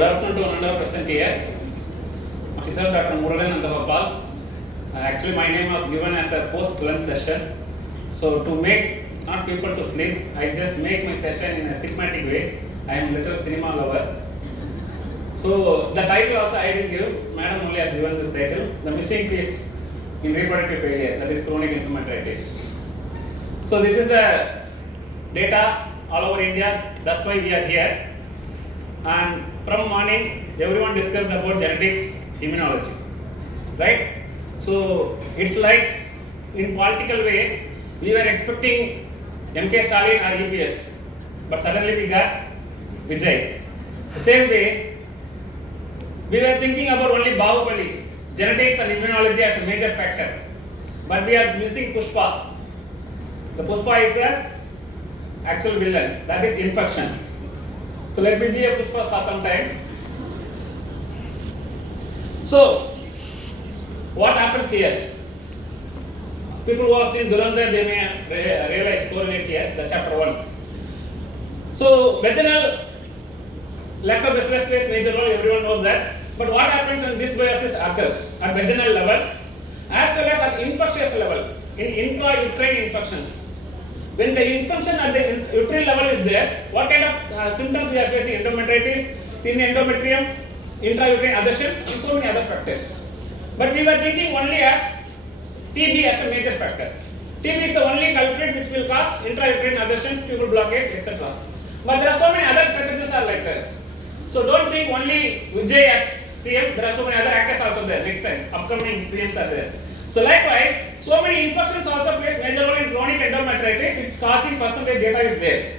Good afternoon to another present here. Myself, Dr. Murugan Nandagopal. Actually, my name was given as a post-lunch session. So to make not people to sleep, I just make my session in a cinematic way. I am a little cinema lover. So the title also I didn't give. Madam only has given this title. The missing piece in reproductive failure, that is chronic inflammatosis. So this is the data all over India. That's why we are here. And from morning, everyone discussed about genetics, immunology, right? So it's like in political way, we were expecting MK Stalin or EPS, but suddenly we got Vijay. The same way, we were thinking about only Bahubali, genetics and immunology as a major factor, but we are missing Pushpa. The Pushpa is a actual villain, that is infection. So let me be a Pushpa for some time. So what happens here? People who have seen Durandar, they may realize, correlate here, the chapter 1. So vaginal lactobacillus plays major role, everyone knows that. But what happens when dysbiosis occurs at vaginal level as well as at infectious level in intrauterine infections? When the infection at the uterine level is there, what kind of symptoms we are facing? Endometritis, thin endometrium, intrauterine adhesions, and so many other factors. But we were thinking only as TB as a major factor. TB is the only culprit which will cause intrauterine adhesions, tubal blockage, etc. But there are so many other pathogens are like that. So don't think only Vijay as CM, there are so many other actors also there next time, upcoming CMs are there. So likewise, so many infections also plays major role in chronic endometritis, which causing percentage data is there.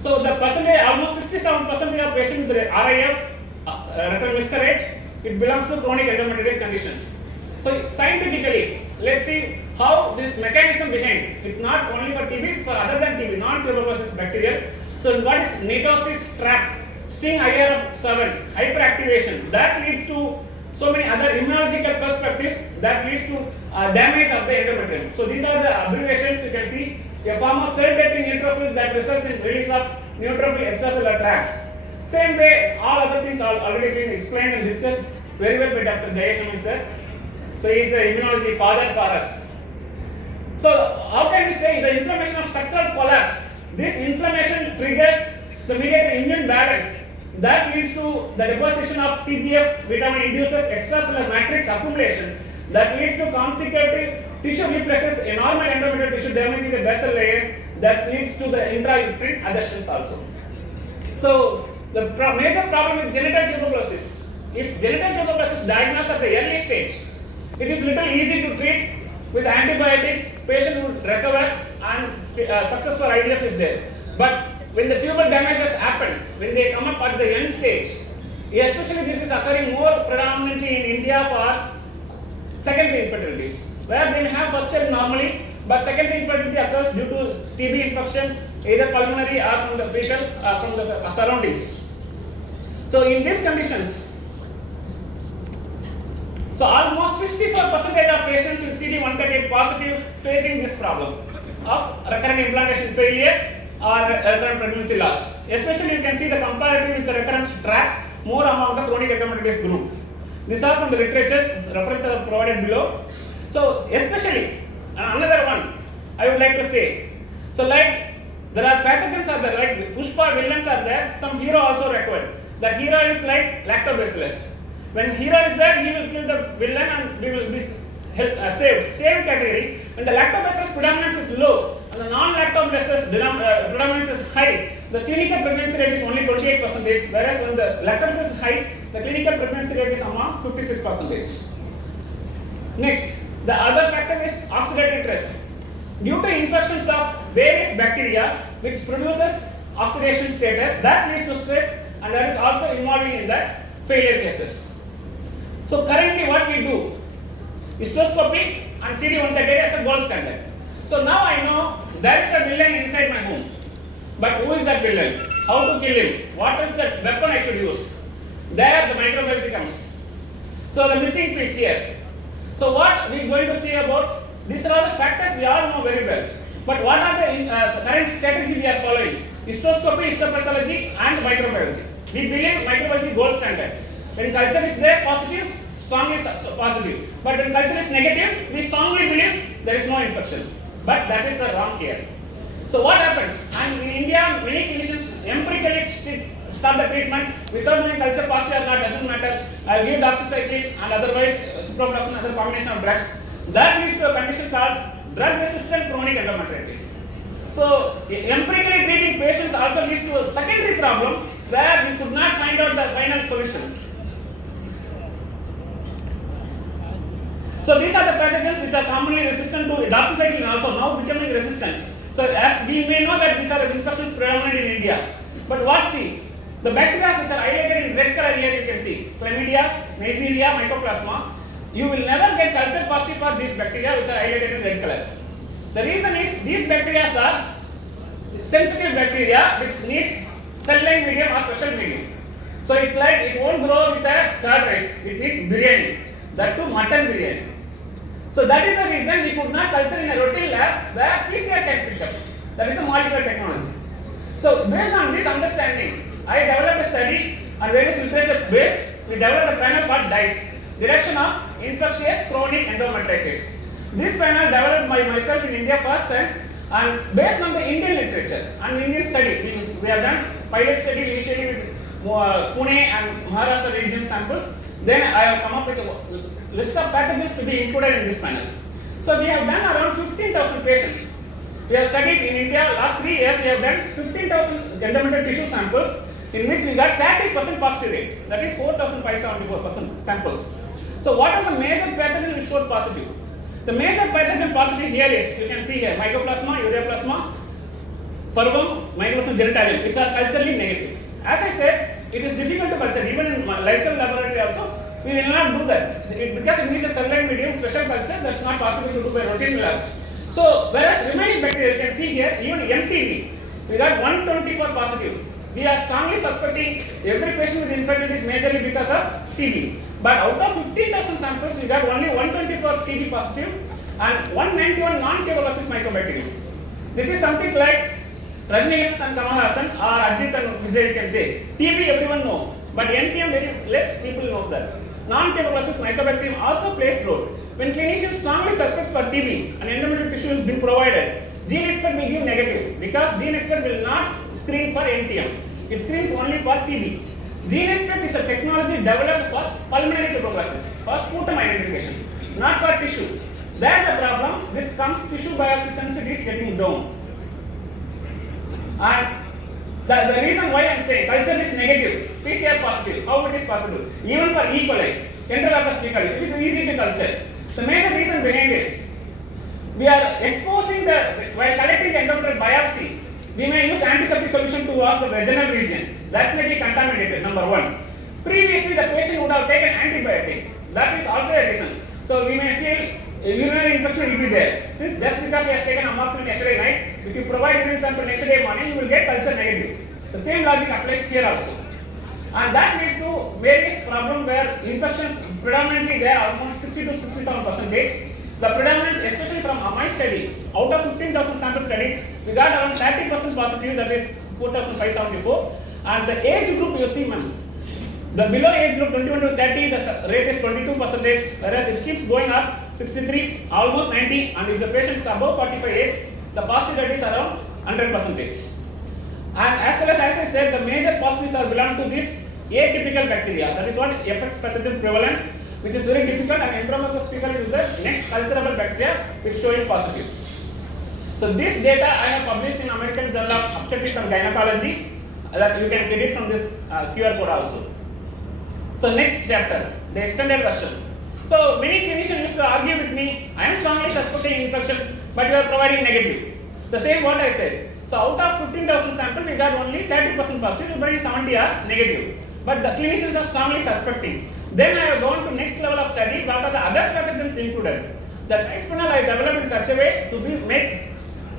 So the percentage, almost 67% of patients with RIF, rectal miscarriage, it belongs to chronic endometritis conditions. So scientifically, let's see how this mechanism behind. It's not only for TB, it's for other than TB, non-tuberculosis bacterial. So what is netosis trap, sting IR7, hyperactivation, that leads to so many other immunological perspectives that leads to damage of the endometrium. So these are the abbreviations you can see. A form of cell-deathing neutrophils that results in release of neutrophil extracellular tracts. Same way, all other things are already been explained and discussed very well by Dr. Jayashaman sir. So he is the immunology father for us. So how can we say the inflammation of structural collapse? This inflammation triggers the mediator immune balance. That leads to the deposition of TGF vitamin induces extracellular matrix accumulation. That leads to consecutive tissue replaces a normal endometrial tissue damaging the basal layer. That leads to the intrauterine adhesions also. So the major problem is genital tuberculosis. If genital tuberculosis is diagnosed at the early stage, it is little easy to treat with antibiotics. Patient would recover and success for IVF is there. But when the tubal damages happen, when they come up at the end stage, especially this is occurring more predominantly in India for secondary infertilities, where they may have first child normally, but secondary infertility occurs due to TB infection, either pulmonary or from the fecal, from the surroundings. So in these conditions, so almost 64% of patients with CD138 positive facing this problem of recurrent implantation failure or recurrent pregnancy loss. Especially you can see the comparative with the recurrence track more among the chronic endometritis group. These are from the literatures, references are provided below. So especially another one I would like to say. So like there are pathogens are there, like Pushpa villains are there, some hero also required. The hero is like lactobacillus. When hero is there, he will kill the villain and we will be saved. Same category. When the lactobacillus predominance is low and the non-lactobacillus predominance is high, the clinical pregnancy rate is only 28%, whereas when the lactobacillus is high, the clinical pregnancy rate is around 56%. Next, the other factor is oxidative stress. Due to infections of various bacteria which produces oxidation status, that leads to stress and that is also involving in the failure cases. So currently what we do, histoscopy and CD138 as a gold standard. So now I know there is a villain inside my home. But who is that villain? How to kill him? What is the weapon I should use? There the microbiology comes. So the missing piece here. So what we are going to see about, these are all the factors we all know very well. But what are the current strategy we are following? Histoscopy, histopathology and microbiology. We believe microbiology gold standard. When culture is there, positive, strongly positive. But when culture is negative, we strongly believe there is no infection. But that is the wrong here. So what happens? And in India, many clinicians empirically start the treatment without knowing culture positive or not, doesn't matter. I give doxycycline and otherwise ciprofloxacin, other combination of drugs. That leads to a condition called drug-resistant chronic endometritis. So empirically treating patients also leads to a secondary problem where we could not find out the final solution. So these are the pathogens which are commonly resistant to doxycycline, also now becoming resistant. So as we may know that these are infections predominant in India. But what see? The bacteria which are highlighted in red color here you can see. Chlamydia, Neisseria, Mycoplasma. You will never get culture positive for these bacteria which are highlighted in red color. The reason is these bacteria are sensitive bacteria which needs cell-line medium or special medium. So it's like it won't grow with a curd rice. It needs biryani. That too mutton biryani. So that is the reason we could not culture in a routine lab where PCR can pick up. That is a molecular technology. So based on this understanding, I developed a study on various literature based. We developed a panel called DICE, Direction of Infectious Chronic Endometritis. This panel developed by myself in India first and based on the Indian literature and Indian study. We have done pilot study initially with Pune and Maharashtra region samples. Then I have come up with a list of pathogens to be included in this panel. So we have done around 15,000 patients. We have studied in India last 3 years. We have done 15,000 endometrial tissue samples in which we got 30% positive rate. That is 4,574% samples. So what are the major pathogens which showed positive? The major pathogen positive here is, you can see here, Mycoplasma, Ureaplasma, Parvum, Mycoplasma genitalium, which are culturally negative. As I said, it is difficult to culture. Even in lifestyle laboratory also, we will not do that. Because it needs a cell-line medium, special culture, that's not possible to do by routine lab. So, whereas remaining bacteria, you can see here, even MTB, we got 124 positive. We are strongly suspecting every patient with infection is majorly because of TB. But out of 15,000 samples, we got only 124 TB positive and 191 non-tuberculosis mycobacterium. This is something like Rajinikanth and Kamal Hassan or Ajit and Vijay, you can say. TB everyone knows, but NTM very less people knows that. Non-tuberculosis mycobacterium also plays role. When clinicians strongly suspect for TB and endometrial tissue has been provided, gene expert will give negative because gene expert will not screen for NTM. It screens only for TB. Gene expert is a technology developed for pulmonary tuberculosis, for sputum identification, not for tissue. That's the problem. This comes tissue biopsy sensitivity is getting down. And the reason why I am saying culture is negative, PCR positive, how it is possible? Even for E. coli, Enterococcus faecalis, it is easy to culture. The major reason behind this, we are exposing while collecting the endometrial biopsy, we may use antiseptic solution to wash the vaginal region. That may be contaminated, number one. Previously, the patient would have taken antibiotic. That is also a reason. So, we may feel urinary infection will be there. Since just because he has taken amoxicillin yesterday night, if you provide urine sample next day morning, you will get culture negative. The same logic applies here also. And that leads to various problems where infections predominantly there are almost 60 to 67%. The predominance, especially from my study, out of 15,000 sample studied, we got around 30% positive, that is 4,574. And the age group you see, man, the below age group 21 to 30, the rate is 22%, whereas it keeps going up 63, almost 90, and if the patient is above 45 age, the positivity is around 100%. And as well as I said, the major positives are belong to this atypical bacteria. That is what affects pathogen prevalence, which is very difficult, and Enterococcus faecalis is the next culturable bacteria which is showing positive. So this data I have published in American Journal of Obstetrics and Gynecology, that you can get it from this QR code also. So next chapter, the extended version. So many clinicians used to argue with me, I am strongly suspecting infection, but you are providing negative. The same what I said. So out of 15,000 samples, we got only 30% positive, remaining 70 are negative. But the clinicians are strongly suspecting. Then I have gone to next level of study, what are the other pathogens included. The DICE panel I developed in such a way to make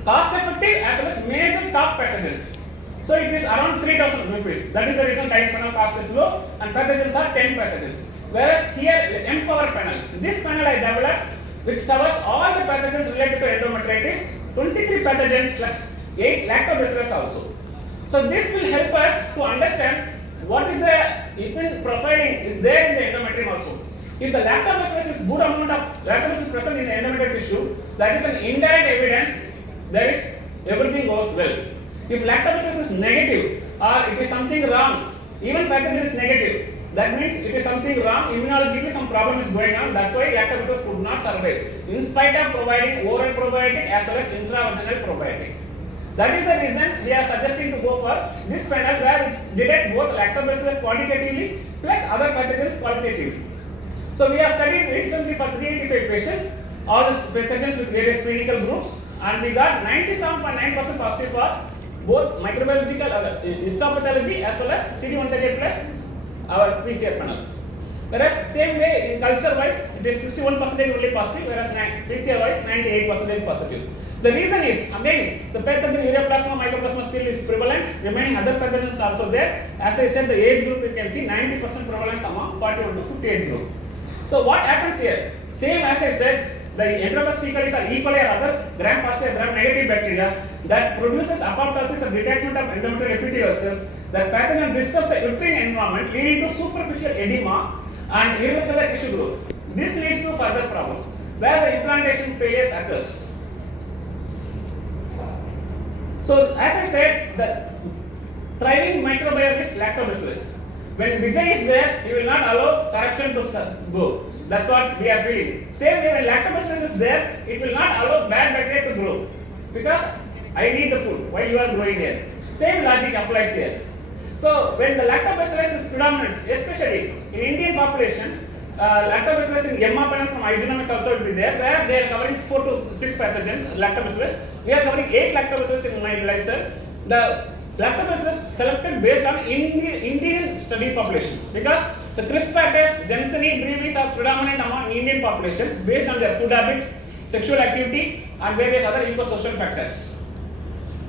cost effective as well as major top pathogens. So it is around 3,000 rupees. That is the reason DICE panel cost is low and pathogens are 10 pathogens. Whereas here Empower panel, this panel I developed which covers all the pathogens related to endometritis, 23 pathogens plus 8 lactobacillus also. So this will help us to understand what is the epin profiling is there in the endometrium also. If the lactobacillus is good amount of lactobacillus present in the endometrial tissue, that is an indirect evidence that is everything goes well. If lactobacillus is negative or it is something wrong, even pathogen is negative, that means it is something wrong, immunologically some problem is going on, that's why lactobacillus could not survive, in spite of providing oral probiotic as well as intravaginal probiotic. That is the reason we are suggesting to go for this panel where it detects both lactobacillus quantitatively plus other pathogens qualitatively. So we have studied recently for 385 patients, all these pathogens with various clinical groups, and we got 97.9% positive for both microbiological histopathology as well as CD138 plus our PCR panel. Whereas same way in culture wise it is 61% only positive, whereas PCR wise 98% positive. The reason is again the pathogen ureaplasma mycoplasma still is prevalent, remaining other pathogens also there. As I said, the age group you can see 90% prevalent among 41 to 50 age group. So what happens here? Same as I said, the Enterococcus faecalis are E. coli or other gram-positive, gram-negative bacteria that produces apoptosis or detachment of endometrial epithelial cells. That pathogen disturbs the uterine environment, leading to superficial edema and irregular tissue growth. This leads to further problem where the implantation failures occurs. So as I said, the thriving microbiome is lactobacillus. When Vijay is there, he will not allow corruption to go. That's what we are feeling. Same way when lactobacillus is there, it will not allow bad bacteria to grow because I need the food while you are growing here. Same logic applies here. So when the lactobacillus is predominant, especially in Indian population, lactobacillus in Emma panel from hygienics also will be there, where they are covering 4 to 6 pathogens, lactobacillus. We are covering 8 lactobacillus in my life, sir. The lactobacillus selected based on Indian study population because the Crispus, Jansseni, brevis are predominant among Indian population based on their food habit, sexual activity, and various other ecosocial factors.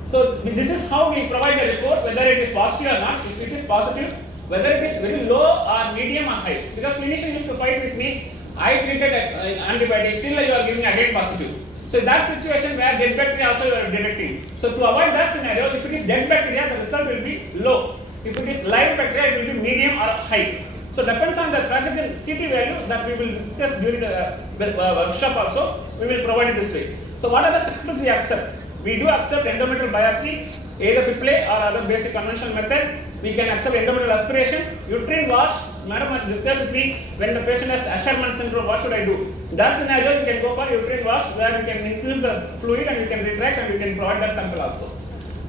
So this is how we provide a report whether it is positive or not. If it is positive, whether it is very low or medium or high. Because clinician used to fight with me, I treated antibiotics, still you are giving again positive. So in that situation where dead bacteria also you are detecting. So to avoid that scenario, if it is dead bacteria, the result will be low. If it is live bacteria, it will be medium or high. So depends on the pathogen CT value that we will discuss during the workshop also, we will provide it this way. So what are the samples we accept? We do accept endometrial biopsy, either Pipley or other basic conventional method. We can accept endometrial aspiration, uterine wash. Madam has discussed with me when the patient has Asherman syndrome, what should I do? That scenario, you can go for uterine wash where we can infuse the fluid and we can retract and we can provide that sample also.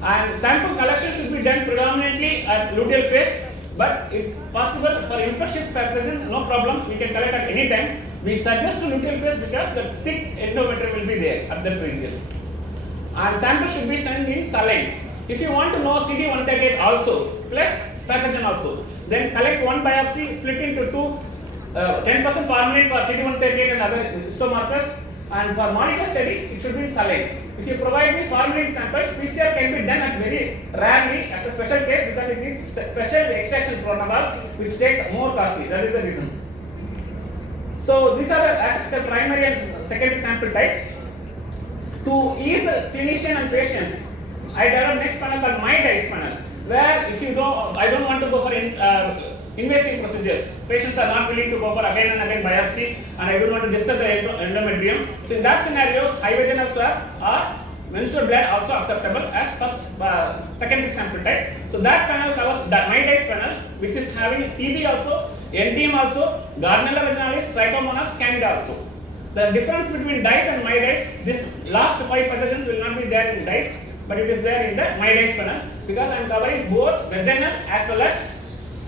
And sample collection should be done predominantly at luteal phase, but if possible for infectious pathogen, no problem, we can collect at any time. We suggest to luteal phase because the thick endometrium will be there at that region. And sample should be sent in saline. If you want to know CD138 also, plus pathogen also, then collect one biopsy, split into two, 10% formalin for CD138 and other histomarkers, and for monitor study, it should be saline. If you provide me formalin sample, PCR can be done at very rarely as a special case because it is special extraction protocol which takes more costly. That is the reason. So these are the primary and secondary sample types. To ease the clinician and patients, I developed next panel called My Dice panel, where if you don't, I don't want to go for invasive procedures. Patients are not willing to go for again and again biopsy, and I don't want to disturb the endometrium. So in that scenario, high vaginal swab or menstrual blood also acceptable as first secondary sample type. So that panel covers the My Dice panel, which is having TB also, NTM also, Gardnerella vaginalis, Trichomonas, Candida also. The difference between DICE and My Dice, this last 5 pathogens will not be there in DICE, but it is there in the My Dice panel because I am covering both vaginal as well as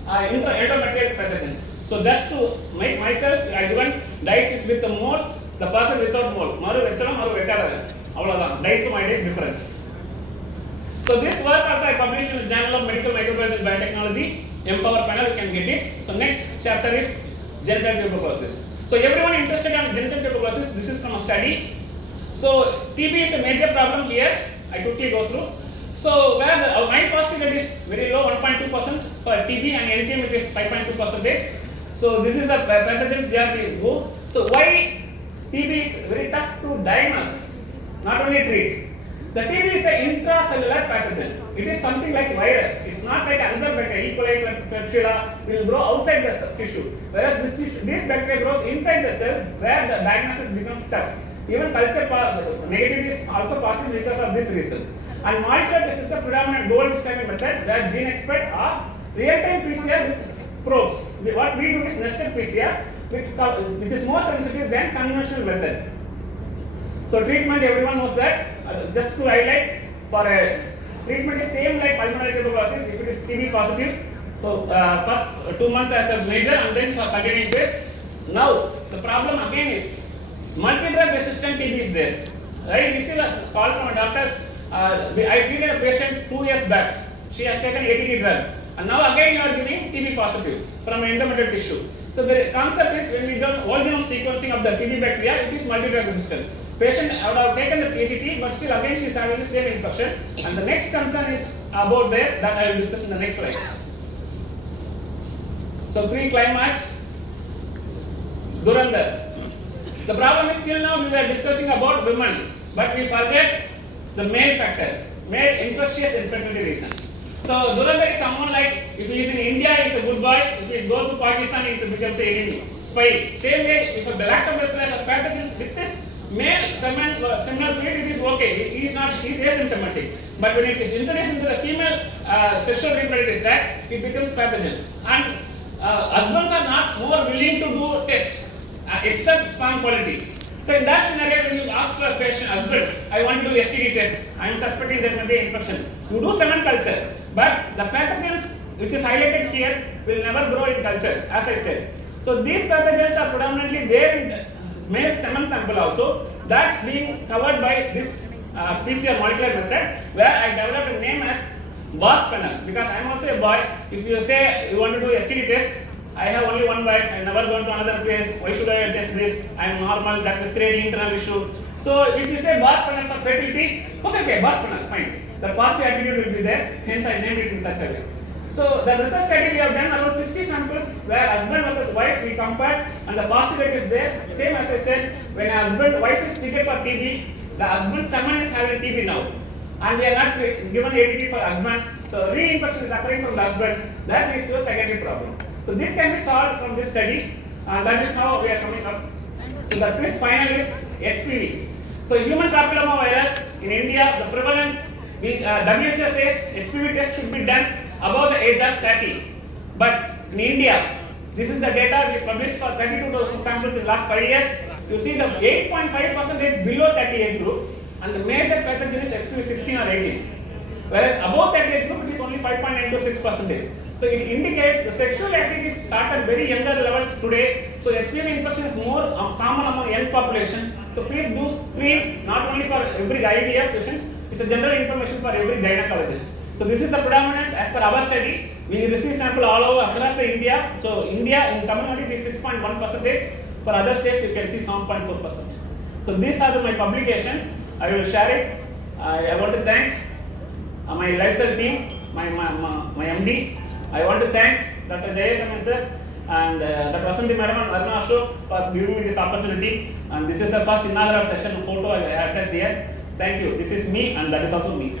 endometrial pathogens. So just to make myself, I given DICE is with the mole, the person without mole. Maru Vesalam, Maru Vekada. Avladhan. DICE to My Dice difference. So this work also I published in the Journal of Medical Microbiology and Biotechnology. Empower panel, you can get it. So next chapter is genital tuberculosis. So everyone interested in genital tuberculosis, this is from a study. So TB is a major problem here. I quickly go through. So where the my positive rate is very low, 1.2% for TB, and NTM it is 5.2%. So this is the pathogens where we go. So why TB is very tough to diagnose, not only treat. The TB is an intracellular pathogen. It is something like virus. It's not like another bacteria, E. coli, Klebsiella will grow outside the tissue. Whereas this bacteria grows inside the cell where the diagnosis becomes tough. Even culture negativity is also possible because of this reason. And molecular test is the predominant gold standard method where gene expert or real-time PCR with probes. What we do is nested PCR, which is more sensitive than conventional method. So treatment, everyone knows that. Just to highlight, for a treatment is same like pulmonary tuberculosis. If it is TB positive, so first 2 months as a major and then for continuing phase. Now the problem again is multi-drug resistant TB is there. Right? This is a call from a doctor. I treated a patient 2 years back. She has taken ATT drug, and now again you are giving TB positive from endometrial tissue. So the concept is when we do whole genome sequencing of the TB bacteria, it is multi-drug resistant. Patient would have taken the ATT, but still again she is having the same infection. And the next concern is about there that I will discuss in the next slides. So pre-climax, Durandar. The problem is till now we were discussing about women, but we forget the male factor, male infectious infertility reasons. So Durandar is someone like, if he is in India, he is a good boy. If he is go to Pakistan, he becomes an enemy, spy. Same way, if a lactobacillus or pathogens with this male seminal fluid, it is okay. He is asymptomatic. But when it is introduced into the female sexual reproductive tract, it becomes pathogen. And husbands are not more willing to do tests except sperm quality. So in that scenario, when you ask for a patient husband, I want to do STD test, I am suspecting there may be infection. You do semen culture, but the pathogens which is highlighted here will never grow in culture, as I said. So these pathogens are predominantly there in the male semen sample also, that being covered by this PCR molecular method, where I developed a name as boss panel, because I am also a boy. If you say you want to do STD test, I have only one wife, I never gone to another place, why should I test this? I am normal, that is creating internal issue. So if you say boss panel for fertility, okay, boss panel, fine. The positive attitude will be there, hence I named it in such a way. So the research study we have done around 60 samples where husband versus wife we compared, and the positivity is there. Same as I said, when a wife is treated for TB, the husband's semen is having TB now. And we are not given ATT for husband, so reinfection is occurring from the husband, that leads to a secondary problem. So this can be solved from this study, and that is how we are coming up. So the twist final is HPV. So human papilloma virus in India, the prevalence, WHO says HPV test should be done above the age of 30. But in India, this is the data we published for 32,000 samples in the last 5 years. You see the 8.5% below 30 age group, and the major pathogen is HPV 16 or 18. Whereas above 30 age group, it is only 5.9 to 6%. So it indicates the sexual activity started very younger level today. So HPV infection is more common among young population. So please do screen not only for every IVF patients, it's a general information for every gynecologist. So this is the predominance as per our study. We receive sample all over across the India. So India in Tamil Nadu is 6.1%. For other states you can see 7.4%. So these are my publications. I will share it. I want to thank my lifestyle team, my MD. I want to thank Dr. Jayesh sir and Dr. Vasanthi Madam and Aruna Ashok for giving me this opportunity. And this is the first inaugural session photo I attached here. Thank you. This is me and that is also me.